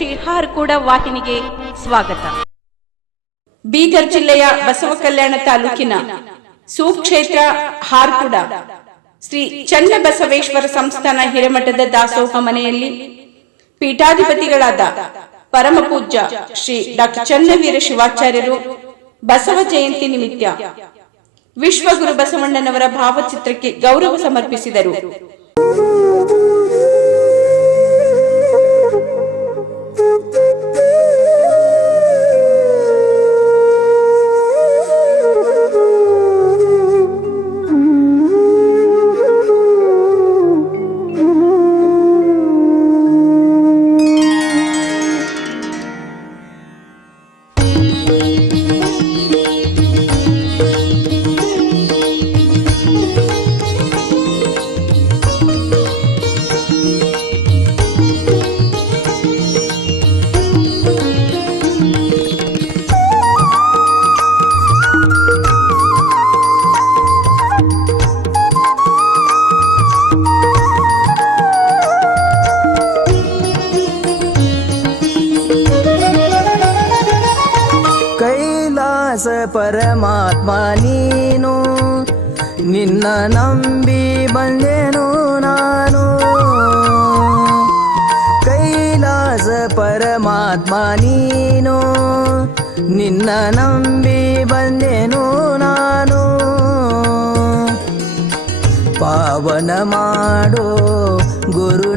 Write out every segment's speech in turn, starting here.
ಶ್ರೀಹಾರ್ಗೂಡ ವಾಹಿನಿಗೆ ಸ್ವಾಗತ. ಬೀದರ್ ಜಿಲ್ಲೆಯ ಬಸವ ಕಲ್ಯಾಣ ತಾಲೂಕಿನ ಸುಕ್ಷೇತ್ರ ಹಾರ್ಕುಡ, ಶ್ರೀ ಚನ್ನಬಸವೇಶ್ವರ ಸಂಸ್ಥಾನ ಹಿರೇಮಠದ ದಾಸೋಹ ಮನೆಯಲ್ಲಿ ಪೀಠಾಧಿಪತಿಗಳಾದ ಪರಮಪೂಜ್ಯ ಶ್ರೀ ಡಾಕ್ಟರ್ ಚನ್ನವೀರ ಶಿವಾಚಾರ್ಯರು ಬಸವ ಜಯಂತಿ ನಿಮಿತ್ತ ವಿಶ್ವಗುರು ಬಸವಣ್ಣನವರ ಭಾವಚಿತ್ರಕ್ಕೆ ಗೌರವ ಸಮರ್ಪಿಸಿದರು.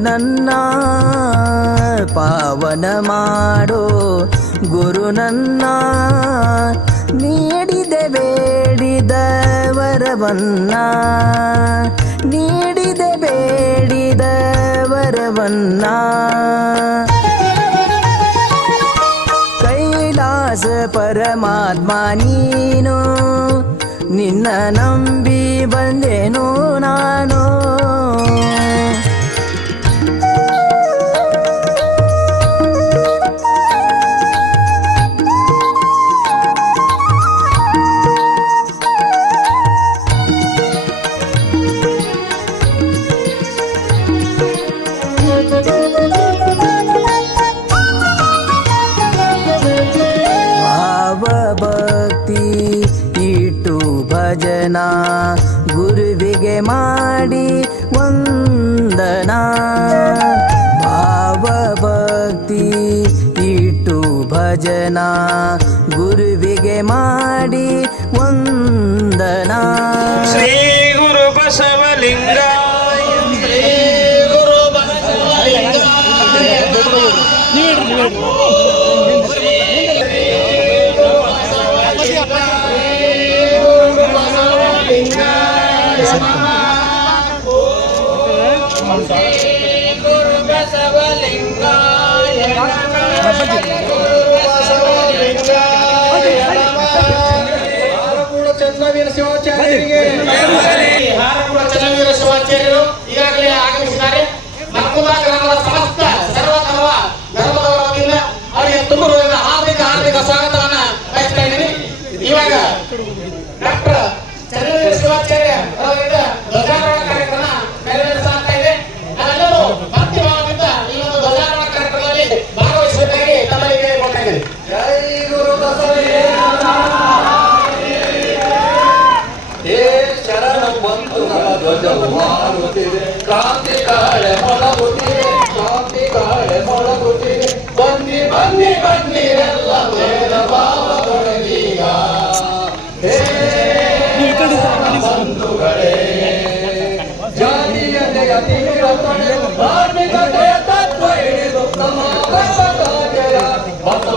ನನ್ನ ಪಾವನ ಮಾಡೋ ಗುರು ನನ್ನ ನೀಡಿದೆ ಬೇಡಿದ ವರವನ್ನ ನೀಡಿದೆ ಬೇಡಿದ ವರವನ್ನ ಕೈಲಾಸ ಪರಮಾತ್ಮ ನೀನು, ನಿನ್ನ ನಂಬಿ ಬಂದೆನೋ ನಾನು. ಮಾಡಿ ವಂದನಾ. ಭಾವಭಕ್ತಿ ಇಟ್ಟು ಭಜನಾ. ಗುರುವಿಗೆ ಮಾಡಿ ವಂದನಾ. ಶ್ರೀ ಗುರು ಬಸವಲಿಂಗ ಈಗಾಗಲೇ ಆಗಮಿ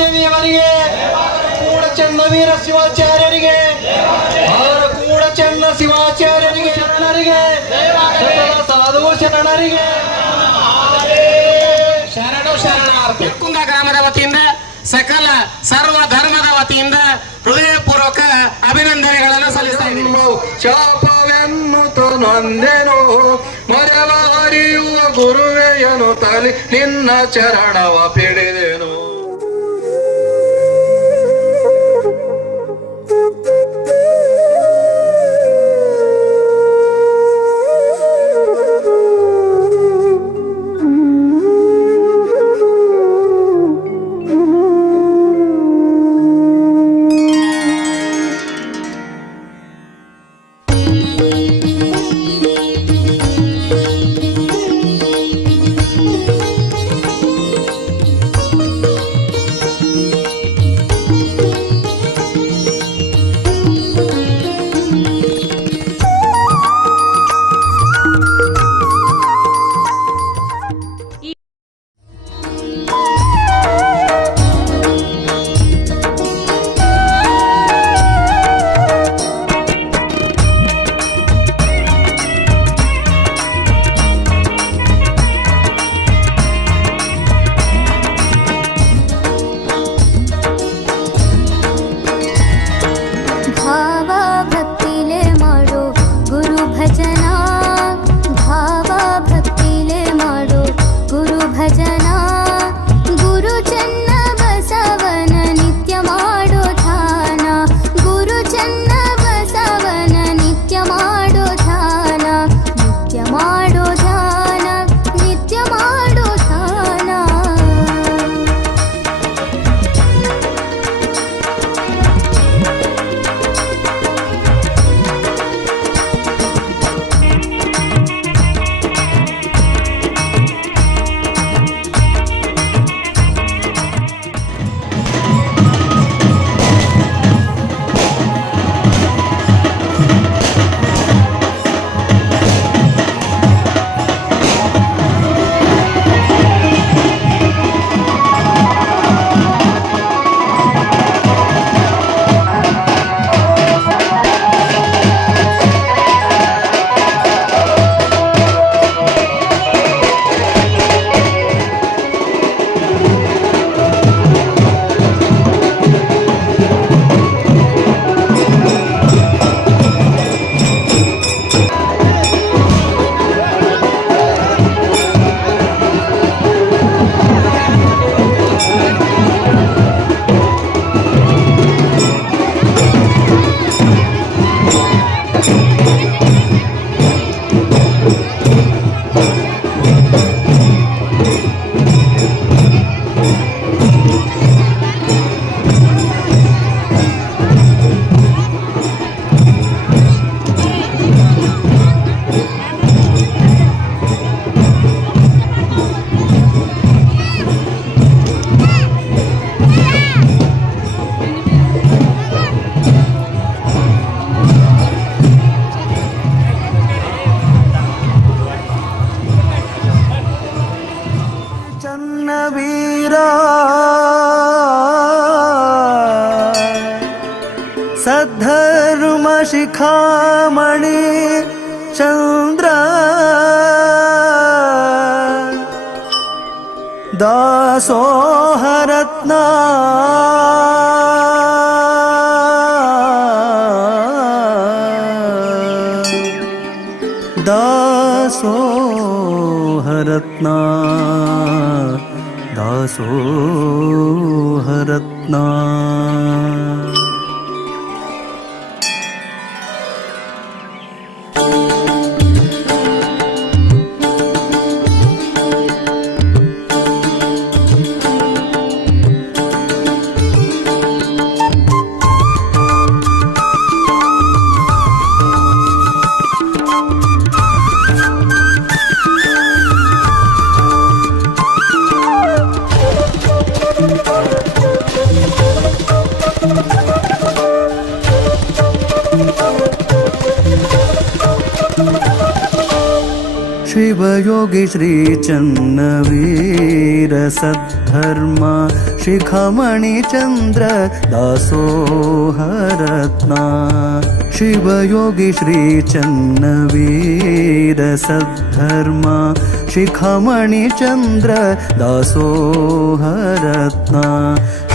ನಿರಕ್ಕ ಮಹಾದೇವಿಯವರಿಗೆ ಕೂಡ ಚೆನ್ನ ವೀರ ಶಿವಾಚಾರ್ಯರಿಗೆ ಅವರ ಕೂಡ ಚೆನ್ನ ಶಿವಾಚಾರ್ಯರಿಗೆ ಶರಣರಿಗೆ ಸಾಧು ಶರಣರಿಗೆ. ಶರಣು ಶರಣಾರ್ಥಿ. ಕುಂದ ಗ್ರಾಮದ ವತಿಯಿಂದ ಸಕಲ ಸರ್ವ ಧರ್ಮದ ವತಿಯಿಂದ ಹೃದಯಪೂರ್ವಕ ಅಭಿನಂದನೆಗಳನ್ನು ಸಲ್ಲಿಸ್ತಾ ಇದ್ದೀನಿ. ಶಾಪವೆನ್ನುತ್ತ ನೊಂದೆನು ಮರವ ಹರಿಯುವ ಗುರುವೆಯನು ತಲೆ ನಿನ್ನ ಚರಣವ ಪಿಡಿದೆನು সোহরত্না योगी श्रीचन्नवीरसधर्म शिखमणिचन्द्र दासो हरत्ना शिवयोगी श्रीचन्न वीरसधर्म शिखमणिचन्द्र दासो हरत्ना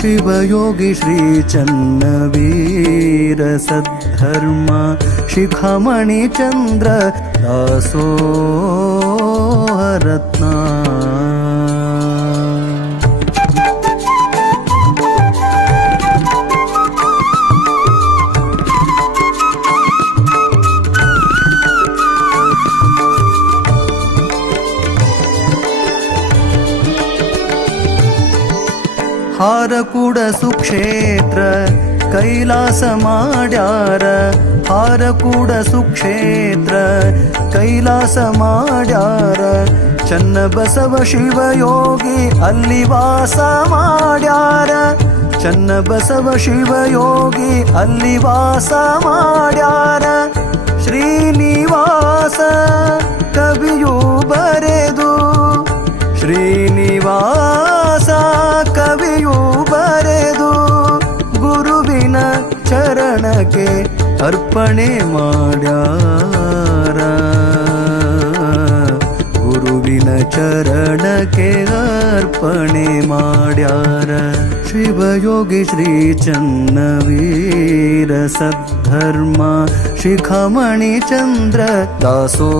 शिवयोगी श्रीचन्न वीरसद्धर्म शिखमणिचन्द्र असो ಹಾರಕೂಡ ಸುಕ್ಷೇತ್ರ, ಕೈಲಾಸ ಮಾಡ್ಯಾರ ಹಾರಕೂಡ ಸುಕ್ಷೇತ್ರ, ಕೈಲಾಸ ಮಾಡ್ಯಾರ. ಚನ್ನ ಬಸವ ಶಿವಯೋಗಿ ಅಲ್ಲಿ ವಾಸ ಮಾಡ್ಯಾರ. ಚನ್ನ ಬಸವ ಶಿವಯೋಗಿ ಅಲ್ಲಿ ವಾಸ ಮಾಡ್ಯಾರ. ಶ್ರೀನಿವಾಸ ಕವಿಯು ಬರೆದು, ಶ್ರೀನಿವಾಸ ಅರ್ಪಣೆ ಮಾಡ್ಯಾರ ಗುರುವಿನ ಚರಣಕ್ಕೆ ಅರ್ಪಣೆ ಮಾಡ್ಯಾರ ಶಿವಯೋಗಿ ಶ್ರೀ ಚನ್ನವೀರ ಸದ್ಧರ್ಮ ಶಿಖಮಣಿ ಚಂದ್ರ ದಾಸೋಹರತ್ನ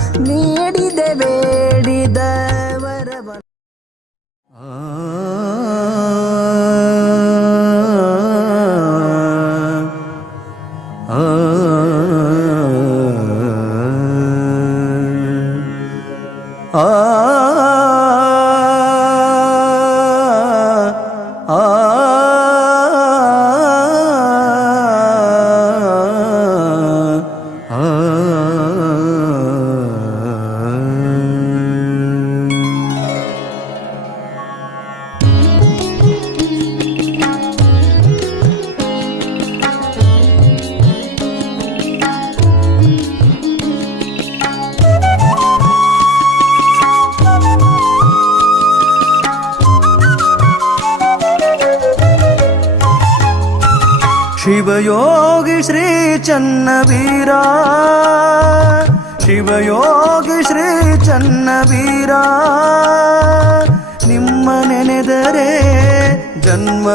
ನೆನೆದರೆ, ಜನ್ಮ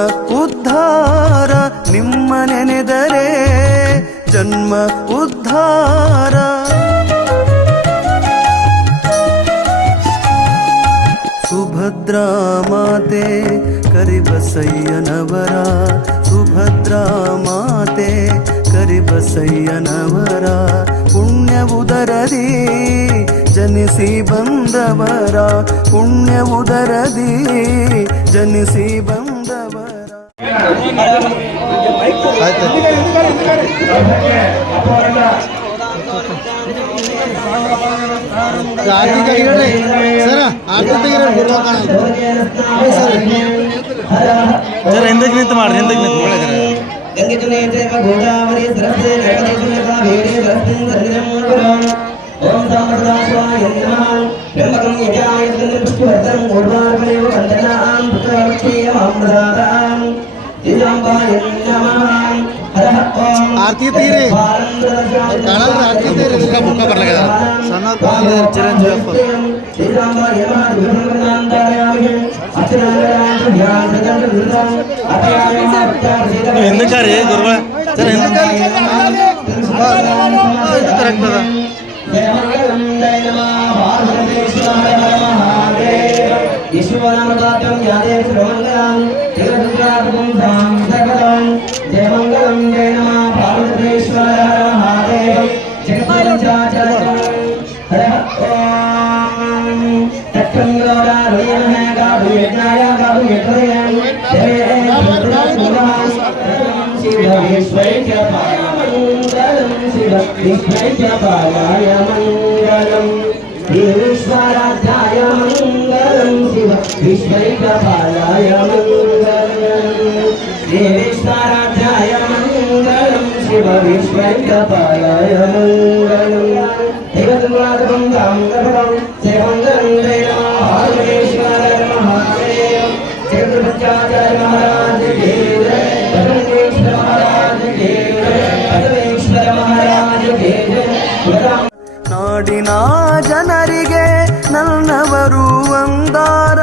ಉದ್ಧಾರ ನಿಮ್ಮ ನೆನೆದರೆ, ಜನ್ಮ ಉದ್ಧಾರ. ಸುಭದ್ರಾ ಮಾತೆ, ಕರಿಬಸಯ್ಯನವರ. ಸುಭದ್ರಾ ಮಾತೆ, ಕರಿಬಸಯ್ಯನವರ. ಪುಣ್ಯ ಉದರದಿ ಜನಿಸಿ ಬಂದವರ ಪುಣ್ಯ ಉದರದಿ ಜನಿಸಿ ಬಂದವರ ಆರ್ತಿ ತೆಗಿರಲಿ ಸರ ಆರ್ತಿ ತೆಗಿರಲಿ ಗುರು ಸರ್ ಹಿಂದಕ್ಕೆ ನಿಂತು ಮಾಡ್ರಿ ಹಿಂದಕ್ಕೆ ನಿಂತು ಮಾಡಿದ್ರೆ ಗಂಗೆಜನೇತೇವ ಗೋದಾವರಿ ಸರಸ್ವತಿ ನರ್ಮದೇಶುನೇ ಕಾವೇರಿ ಸರಸ್ವತಿ ಸನ್ನಿಧಂ ఓం సామర్థాయ బ్రహ్మకం యజాయ పుష్పవర్ధనం పూర్వార్పణేవ వందనాం పుత్రవర్క్షేయమామృదాతాం आरती तीरे కరెక్ట్ కదా. ఈశ్వరానుదాతం యాదేవ సురమంగళం తిరుపతిరాటకం సాం సకలం జయమంగళం జయ నమ పార్వతీశ్వర శివ విశ్వైక్య పాలాయ మంగళం ఈశ్వరాధ్యాయ మంగళం శివ విశ్వైక్య పాలాయ మంగళం దేవేశ్వరాధ్యాయ మంగళం శివ విశ్వైక్య పాలాయ మంగళం దేవతంగాదం రాం ಒಂದಾರ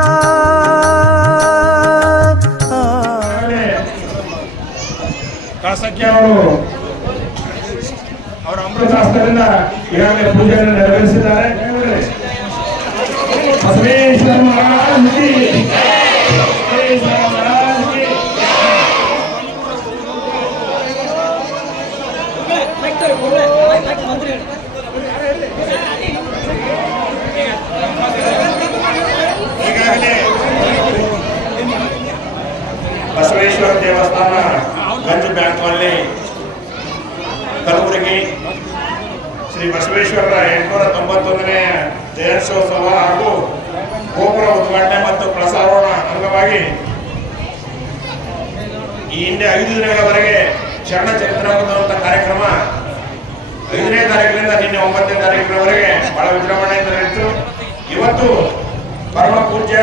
ಶಾಸಕಿ ಅವರು ಅವರ ಅಮೃತಾಸ್ತ್ರದಿಂದ ಈಗಾಗಲೇ ಪೂಜೆಯನ್ನು ನೆರವೇರಿಸಿದ್ದಾರೆ ಬಸವೇಶ್ವರ ಮಹಾರಾಜ್ ಕಿ ಬಸವೇಶ್ವರ ಮಹಾರಾಜ್ ಕಿ ಈಗಾಗಲೇ ಬಸವೇಶ್ವರ ದೇವಸ್ಥಾನ, ಗಂಜ್ ಬ್ಯಾಂಕ್ನಲ್ಲಿ ಕಲಬುರಗಿ. ಶ್ರೀ ಬಸವೇಶ್ವರರ ಎಂಟುನೂರ ತೊಂಬತ್ತೊಂದನೇ ಜಯಂತ್ಯೋತ್ಸವ ಹಾಗೂ ಗೋಪುರ ಉದ್ಘಾಟನೆ ಮತ್ತು ಪ್ರಸಾರೋಣ ಅಂಗವಾಗಿ ಈ ಹಿಂದೆ ಐದು ದಿನಗಳವರೆಗೆ ಶರಣ ಚರಿತ್ರ ಅನ್ನುವಂಥ ಕಾರ್ಯಕ್ರಮ. ಐದನೇ ತಾರೀಕಿನಿಂದ ನಿನ್ನೆ ಒಂಬತ್ತನೇ ತಾರೀಕಿನವರೆಗೆ ಬಹಳ ವಿಜೃಂಭಣೆಯಿಂದ ನಡೆಯಿತು. ಇವತ್ತು ಪರಮ ಪೂಜ್ಯ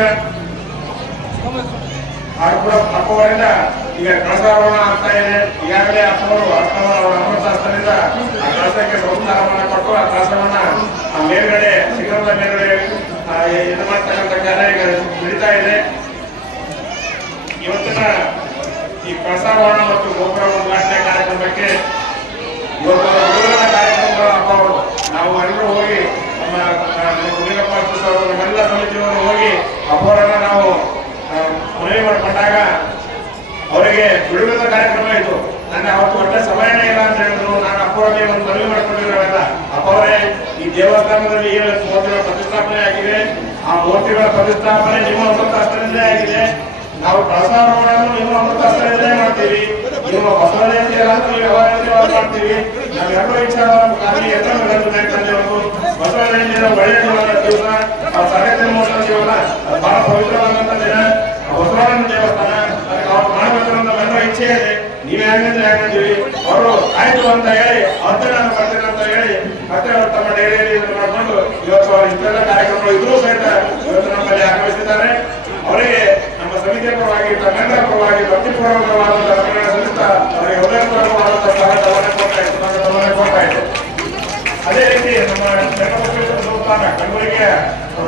ಆರ್ಪುರ ಅಪ್ಪವರಿಂದ ಈಗ ಕಳಸಾರೋಹಣ ಆಗ್ತಾ ಇದೆ ಈಗಾಗಲೇ ಅಪ್ಪವರು ಅವರ ಅಮೃತಶಾಸ್ತ್ರದಿಂದ ಆ ಕಳಸಕ್ಕೆ ಸಂಸ್ಕಾರವನ್ನ ಕೊಟ್ಟು ಆ ಕಳಸವನ್ನ ಆ ಮೇಲ್ಗಡೆ, ಶಿಖರದ ಮೇಲ್ಗಡೆ ಇದು ಮಾಡ್ತಕ್ಕಂಥ ಕಾರ್ಯ ಈಗ ನಡೀತಾ ಇದೆ. ಇವತ್ತಿನ ಈ ಕಳಸಾರೋಹಣ ಮತ್ತು ಗೋಪುರ ಉದ್ಘಾಟನೆ ಕಾರ್ಯಕ್ರಮಕ್ಕೆ ಇವತ್ತು ಕಾರ್ಯಕ್ರಮಗಳು ಅಪ್ಪ ಅವರು ನಾವು ಎಲ್ಲರೂ ಹೋಗಿ ನಮ್ಮ ಅವರು ನಮ್ಮೆಲ್ಲ ಸಮಿತಿಯವರು ಹೋಗಿ ಅಪ್ಪವರನ್ನ ನಾವು ಮನವಿ ಮಾಡಿಕೊಂಡಾಗ ಅವರಿಗೆ ಬಿಡುಗಡೆ ಕಾರ್ಯಕ್ರಮ ಇತ್ತು. ನನ್ನ ಅವತ್ತು ಒಟ್ಟೆ ಸಮಯನೇ ಇಲ್ಲ ಅಂತ ಹೇಳಿದ್ರು. ನಾನು ಅಪ್ಪವರಿಗೆ ಒಂದು ಮನವಿ ಮಾಡ್ಕೊಂಡಿರೋಲ್ಲ ಅಪ್ಪವರೇ ಈ ದೇವಸ್ಥಾನದಲ್ಲಿ ಏನು ಮೂರ್ತಿಗಳ ಪ್ರತಿಷ್ಠಾಪನೆ ಆಗಿದೆ. ಆ ಮೂರ್ತಿಗಳ ಪ್ರತಿಷ್ಠಾಪನೆ ನಿಮ್ಮ ಅಮೃತಾಸ್ತ್ರದಿಂದಲೇ ಆಗಿದೆ. ನಾವು ಪ್ರಸಾರವನ್ನು ನಿಮ್ಮ ಅಮೃತಾಸ್ತ್ರದಿಂದಲೇ ಮಾಡ್ತೀವಿ. ನಿಮ್ಮ ಬಸವ ಯಾವ ಜಯಂತಿಯಾದ್ರು ಮಾಡ್ತೀವಿ. ನಾವೆಲ್ಲರೂ ಇಚ್ಛಾವನ್ನು ಖಾಲಿ ಎಲ್ಲರೂ ತಂದೆ ಒಂದು. ಬಸವ ದಿನ ಒಳ್ಳೆಯ ದಿವಸ ಆ ಸಾಹಿತ್ಯ ಮಹೋತ್ಸವ ಜೀವನ ಬಹಳ ಪವಿತ್ರವಾದಂತ ದಿನ ಆ ಬಸವಣ್ಣನ ದೇವಸ್ಥಾನ, ಅದಕ್ಕೆ ಅವ್ರು ಮಾಡಬೇಕು ಅಂತ ನನ್ನ ಇಚ್ಛೆ ಇದೆ. ನೀವೇ ಹೆಂಗಂದ್ರೆ ಹೆಂಗಂತೀವಿ ಅವರು ಆಯ್ತು ಅಂತ ಹೇಳಿ, ಮತ್ತೆ ನಾನು ಬರ್ತೇನೆ ಅಂತ ಹೇಳಿ, ಮತ್ತೆ ಅವ್ರು ತಮ್ಮ ಡೈರಿಯಲ್ಲಿ ಇದು ಮಾಡಿಕೊಂಡು ಇವತ್ತು ಇಷ್ಟೆಲ್ಲ ಕಾರ್ಯಕ್ರಮಗಳು ಇದ್ರೂ ಸಹಿತ ಇವತ್ತು ನಮ್ಮಲ್ಲಿ ಆಗಮಿಸಿದ್ದಾರೆ. ಅವರಿಗೆ ನಮ್ಮ ಸಮಿತಿಯ ಪರವಾಗಿ ತಮ್ಮೆಲ್ಲರ ಪರವಾಗಿ ಭಕ್ತಿಪೂರ್ವಕವಾದಂತಹ ಸಲ್ಲಿಸ್ತಾ ಅವರಿಗೆ ಹೃದಯಪೂರ್ವಕವಾದಂತಹ ಕೊಡ್ತಾ ಇತ್ತು ಕೊಡ್ತಾ ಇತ್ತು ಅದೇ ರೀತಿ ನಮ್ಮ ಚನ್ನಬಸವೇಶ್ವರ ಸಂಸ್ಥಾನ ಕಲಬುರಗಿಯ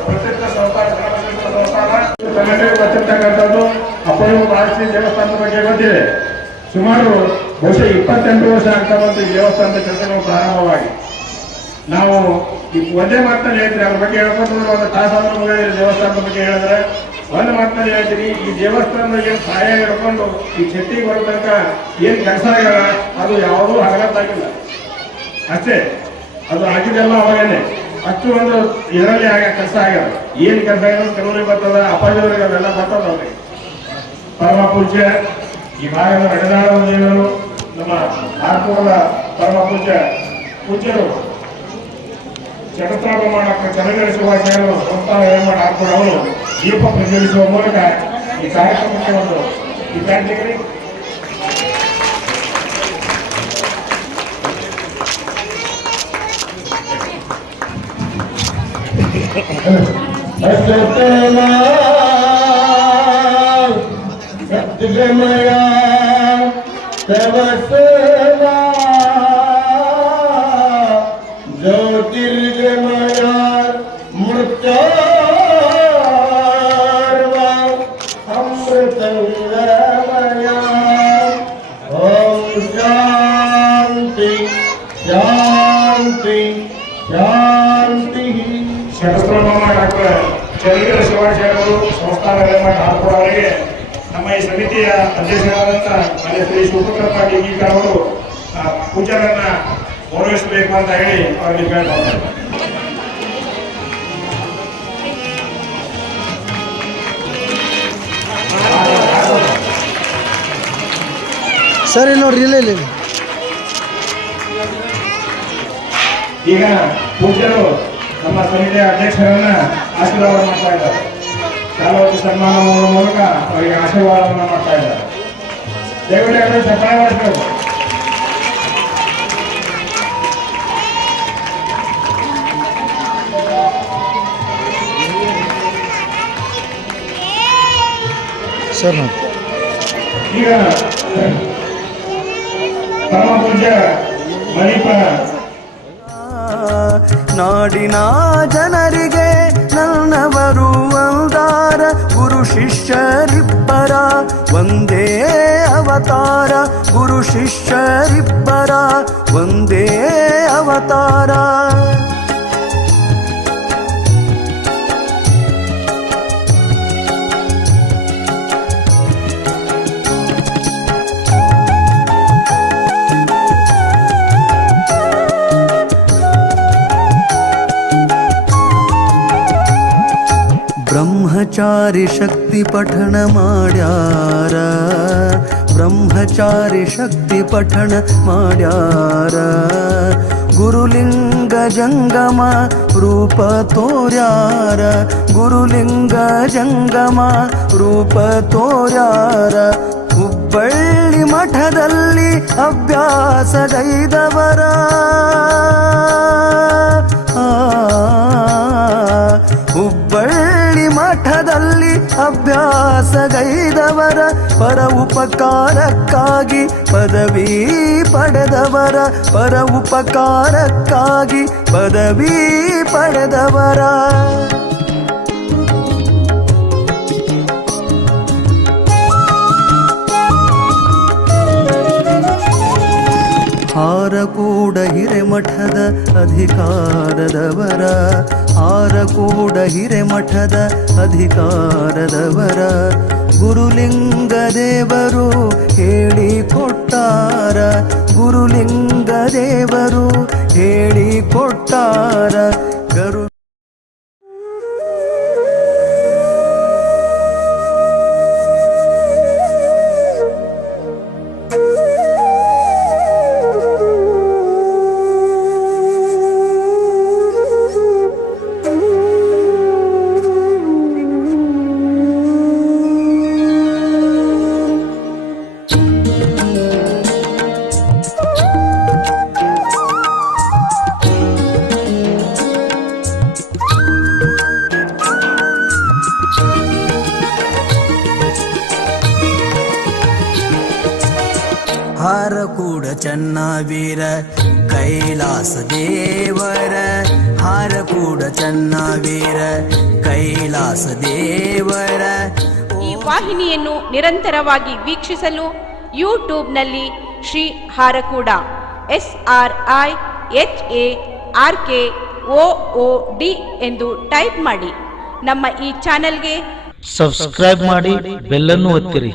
ಪ್ರಸಿದ್ಧ ಸಂಸ್ಥಾನ ಚನ್ನಬಸವೇಶ್ವರ ಸಂಸ್ಥಾನ. ಸಂಘಟನೆ ಬಚ್ಚಿರ್ತಕ್ಕಂಥದ್ದು ಅಪರೂಪ ಮಹಾಶ್ರೀ ದೇವಸ್ಥಾನದ ಬಗ್ಗೆ ಗೊತ್ತಿದೆ. ಸುಮಾರು ಬಹುಶಃ ಇಪ್ಪತ್ತೆಂಟು ವರ್ಷ ಆಗ್ತಾ ಬಂತು ಈ ದೇವಸ್ಥಾನದ ಕೆಲಸಗಳು ಪ್ರಾರಂಭವಾಗಿ. ನಾವು ಒಂದೇ ಮಾತಿನಲ್ಲಿ ಹೇಳ್ತೀರಿ ಅದ್ರ ಬಗ್ಗೆ ಹೇಳ್ಕೊಂಡು ಒಂದು ತಾಸಾದ್ರೂ ಮುಗಿದ್ರೆ ದೇವಸ್ಥಾನದ ಬಗ್ಗೆ ಹೇಳಿದ್ರೆ. ಒಂದು ಮಾತಿನಲ್ಲಿ ಹೇಳ್ತೀನಿ, ಈ ದೇವಸ್ಥಾನದ ಏನು ಸಹಾಯ ಹಿಡ್ಕೊಂಡು ಈ ಚಟ್ಟಿಗೆ ಬರೋ ತನಕ ಏನು ಕೆಲಸ ಆಗಲ್ಲ, ಅದು ಯಾವುದೂ ಹಗಲತ್ತಾಗಿಲ್ಲ ಅಷ್ಟೇ. ಅದು ಆಗಿದೆಲ್ಲ ಅವಾಗೇನೆ? ಅಷ್ಟು ಒಂದು ಇದರಲ್ಲಿ ಆಗ ಕೆಲಸ ಆಗ್ಯಾವ ಏನ್ ಕೆಲಸ ಆಗ್ಯಾವ ಕೆಲವರಿಗೆ ಬರ್ತದ ಅಪ್ಪಾಜಿಯವರಿಗೆ ಅದೆಲ್ಲ ಬರ್ತದ ಅವ್ರಿಗೆ. ಪರಮ ಪೂಜ್ಯ, ಈ ಭಾಗದ ನಡೆದಾಡುವ ದೇವರು, ನಮ್ಮ ಆರ್ಪುರದ ಪರಮ ಪೂಜ್ಯ ಪೂಜ್ಯರು. ಜಗತ್ರಾಪ ಮಾಡಕ್ಕೆ ಚಲಗರಿಸುವ ಸೇರು ಸಂಸ್ಥಾನ ಮಾಡಿ ಆರ್ಪುರ ಅವರು ದೀಪ ಪ್ರಜ್ವಲಿಸುವ ಮೂಲಕ ಈ ಕಾರ್ಯಕ್ರಮಕ್ಕೆ ಒಂದು ಈ ಸದ್ಗಮಯ Satyamaya, Satyamaya, Satyamaya, ನೋಡ್ರಿ ಇಲ್ಲ ಇಲ್ಲಿ ಈಗ ಪೂಜ್ಯರು ನಮ್ಮ ಸಮಿತಿಯ ಅಧ್ಯಕ್ಷರನ್ನ ಆಶೀರ್ವಾದ ಮಾಡ್ತಾ ಇದ್ದಾರೆ ಶಾಲವತಿ ಸನ್ಮಾನ ಮಾಡುವ ಮೂಲಕ ಅವರಿಗೆ ಆಶೀರ್ವಾದವನ್ನು ಮಾಡ್ತಾ ಇದ್ದಾರೆ ದಯವಿಟ್ಟು ಎಲ್ಲರೂ ಸಹಾಯ ಮಾಡಬೇಕು ಸರ್ ನೋಡಿ ಈಗ ನಾಡಿನ ಜನರಿಗೆ ನನ್ನವರು ಒಂದಾರ ಗುರು ಶಿಷ್ಯರಿಬ್ಬರ ಒಂದೇ ಅವತಾರ ಗುರು ಶಿಷ್ಯರಿಬ್ಬರ ಒಂದೇ ಅವತಾರ. ಬ್ರಹ್ಮಚಾರಿ ಪಠಣ ಮಾಡ್ಯಾರ ಬ್ರಹ್ಮಚಾರಿ ಶಕ್ತಿ ಪಠಣ ಮಾಡ್ಯಾರ ಗುರುಲಿಂಗ ಜಂಗಮ ರೂಪ ತೋರ್ಯಾರ ಗುರುಲಿಂಗ ಜಂಗಮ ರೂಪ ತೋರ್ಯಾರ ಹುಬ್ಬ ಹುಬ್ಬಳ್ಳಿ ಮಠದಲ್ಲಿ ಅಭ್ಯಾಸಗೈದವರ ಹುಬ್ಬಳ್ಳಿ ಮಠದಲ್ಲಿ ಅಭ್ಯಾಸಗೈದವರ ಪರ ಉಪಕಾರಕ್ಕಾಗಿ ಪದವಿ ಪಡೆದವರ ಪರ ಉಪಕಾರಕ್ಕಾಗಿ ಪದವಿ ಪಡೆದವರ. ಹಾರಕೂಡ ಹಿರೇಮಠದ ಅಧಿಕಾರದವರ ಹಾರಕೂಡ ಹಿರೇಮಠದ ಅಧಿಕಾರದವರ. ಗುರುಲಿಂಗ ದೇವರು ಹೇಳಿ ಕೊಟ್ಟಾರ ಗುರುಲಿಂಗ ದೇವರು ಹೇಳಿ ಕೊಟ್ಟಾರ ಗರು ಚನ್ನವೀರ ಕೈಲಾಸ ದೇವರ ಹಾರಕೂಡ ಚನ್ನವೀರ ಕೈಲಾಸ ದೇವರ. ಈ ವಾಹಿನಿಯನ್ನು ನಿರಂತರವಾಗಿ ವೀಕ್ಷಿಸಲು ಯೂಟ್ಯೂಬ್ನಲ್ಲಿ Shri Harakuda S R I H A R K O O D ಎಂದು ಟೈಪ್ ಮಾಡಿ. ನಮ್ಮ ಈ ಚಾನೆಲ್ಗೆ ಸಬ್ಸ್ಕ್ರೈಬ್ ಮಾಡಿ ಬೆಲ್ಲನ್ನು ಒತ್ತಿರಿ.